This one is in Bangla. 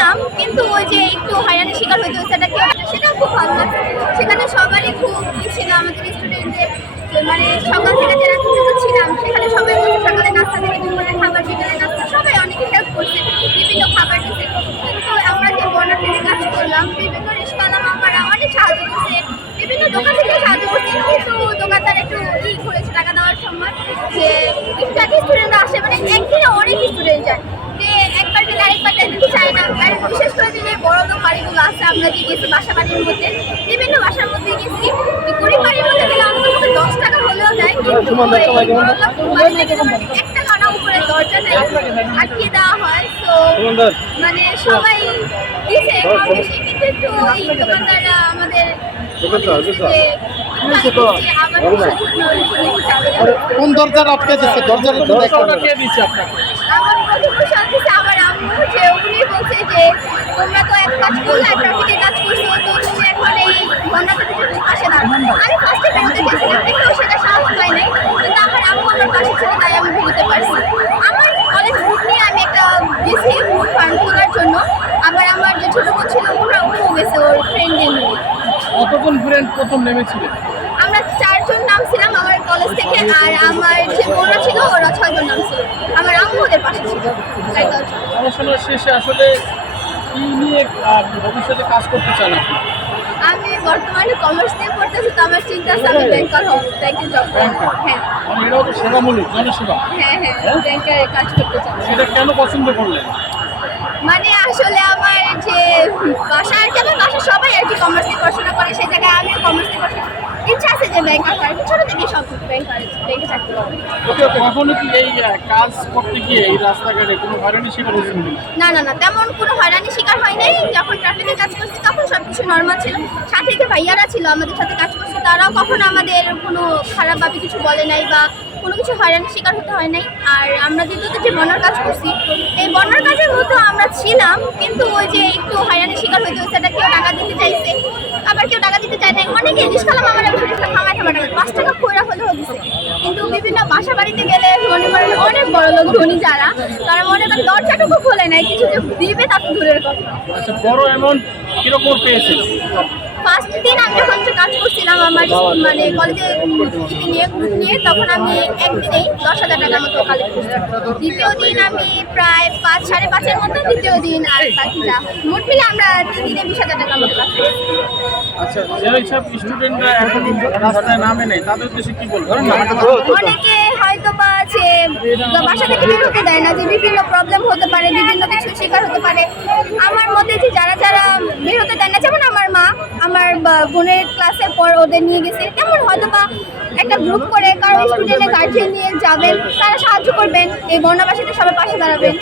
ছিলাম কিন্তু ওই যে একটু হয়রানির শিকার হয়েছে হচ্ছে সেটা কেউ সেটাও খুব ভালো লাগছে। সেখানে সবারই খুব ই ছিল আমাদের স্টুডেন্টদের মানে সকাল থেকে যারা পর্যন্ত ছিলাম, সেখানে সবাই বলছে সকালে নাস্তা থেকে দুপুরে খাবার বিকেলে নাস্তা, সবাই অনেকে হেল্প করছে, বিভিন্ন খাবার দিচ্ছে কিন্তু আমরা যে বর্ণার থেকে কাজ করলাম, বিভিন্ন রিস্কালা মামারা অনেক সাহায্য করছে বিভিন্ন দোকান থেকে সাহায্য করছে, কিন্তু দোকানদার একটু ই করেছে টাকা দেওয়ার সময় যে একটু স্টুডেন্ট আসে মানে একদিনে অনেক স্টুডেন্ট যায় যে একবার দিলে আরেকবার দিতে চায় না আর বিশেষ করে যে বড় বড় বাড়িগুলো আছে আমরা যে গেছি বাসা বাড়ির মধ্যে। বিভিন্ন বাসার মধ্যে গেছি। গরিব বাড়ির মধ্যে গেলে আমাদের মধ্যে দশ টাকা হলেও দেয় কিন্তু মানে এক টাকা না উপরে দরজা নেই আটকে দেওয়া হয় তো মানে সবাই দিছে বেশি কিন্তু একটু এই দোকানদাররা আমাদের যে আবার কোন দরজার আটকে দরজার দিচ্ছে আপনাকে? আমার প্রথম শান্তি আমার আম্মু যে উনি বলছে যে তোমরা তো এক কাজ করলে ট্রাফিকের কাজ করছ তো তুমি এখন এই বন্যাটা থেকে পাশে দাঁড়াও আমি ফার্স্টে বেরোতে গেছিলাম কিন্তু সেটা সাহস পাই নাই? কিন্তু আমার আম্মু আমার পাশে ছিল তাই আমি বেরোতে পারছি। আমার কলেজ গ্রুপ নিয়ে আমি একটা গেছি ফুড ফার্ম খোলার জন্য আবার আমার যে ছোট বোন ছিল ওরা ও গেছে ওর ফ্রেন্ডদের নিয়ে। কতজন ফ্রেন্ড প্রথম নেমেছিলেন আমরা চারজন নামছিলাম আমার কলেজ থেকে আর আমার যে বোনরা ছিল ওরা ছয়জন নামছিল। আমার আম্মু ওদের পাশে ছিল। শেষে আসলে কি নিয়ে ভবিষ্যতে কাজ করতে চান আপনি? আমি বর্তমানে কমার্স নিয়ে পড়তেছি তো আমার চিন্তা আছে আমি ব্যাংকার হব ব্যাংকে জব করব। হ্যাঁ। এটাও তো সেবামূলক জনসেবা হ্যাঁ হ্যাঁ ব্যাংকে কাজ করতে চাই। সেটা কেন পছন্দ করলেন? মানে আসলে আমার যে বাসা আর কি আমার বাসা সবাই আর কি কমার্স নিয়ে পড়াশোনা করে সেই জায়গায় আমিও কমার্স নিয়ে পড়াশোনা ইচ্ছা আছে যে ব্যাংকার হওয়ার ছোটো থেকে সব ব্যাংকার ব্যাংকে চাকরি করব কখনো কি এই কাজ করতে গিয়ে এই রাস্তাঘাটে কোনো হয়রানি শিকার হয়েছেন না না না তেমন কোনো হয়রানির শিকার যখন ট্রাফিকে কাজ করছি, তখন সব কিছু নর্মাল ছিল। সাথে যে ভাইয়ারা ছিল আমাদের সাথে কাজ করছে, তারাও কখনো আমাদের কোনো খারাপভাবে কিছু বলে নাই বা কোনো কিছু হয়রানির শিকার হতে হয় নাই। আর আমরা দ্বিতীয়ত যে বন্যার কাজ করছি, এই বন্যার কাজের মধ্যে আমরা ছিলাম, কিন্তু ওই যে একটু হয়রানির শিকার হয়েছে সেটা কেউ টাকা দিতে চাইছে, আবার কেউ টাকা দিতে চায় না অনেকে রিস্কালাম আমার রিস্কা থামায় থামায় টাকা পাঁচ টাকা কইরা হলেও দিছে কিন্তু বিভিন্ন বাসা বাড়িতে গেলে মনে করেন অনেক বড় লোক ধনী যারা, তারা মনে করেন দরজাটুকু খোলে নাই কিছু যে দিবে তা তো দূরের কথা। আচ্ছা বড় অ্যামাউন্ট কীরকম পেয়েছিল ফার্স্ট দিন আমি যখন কাজ করছিলাম আমার মানে কলেজে ইতি নিয়ে গ্রুপ নিয়ে তখন আমি একদিনেই দশ হাজার টাকার মতো কালেক্ট দ্বিতীয় দিন আমি প্রায় পাঁচ সাড়ে পাঁচের মতো দ্বিতীয় দিন আর বাকি যা মোট মিলে আমরা তিন দিনে বিশ হাজার টাকার মতো কাজ আচ্ছা যে স্টুডেন্টরা এখন রাস্তায় নামে নেই তাদের উদ্দেশ্যে কি বলবেন অনেকে হয়তো বা বাসা থেকে বের হতে দেয় না যে বিভিন্ন প্রবলেম হতে পারে বিভিন্ন কিছু শিকার হতে পারে। আমার মতে যে যারা যারা বের হতে দেয় না যেমন আমার মা আমার বোনের ক্লাসে পর ওদের নিয়ে গেছে তেমন হয়তো বা একটা গ্রুপ করে কারও স্টুডেন্টের গার্জিয়ান নিয়ে যাবেন তারা সাহায্য করবেন এই বন্যাবাসীদের সবাই পাশে দাঁড়াবেন।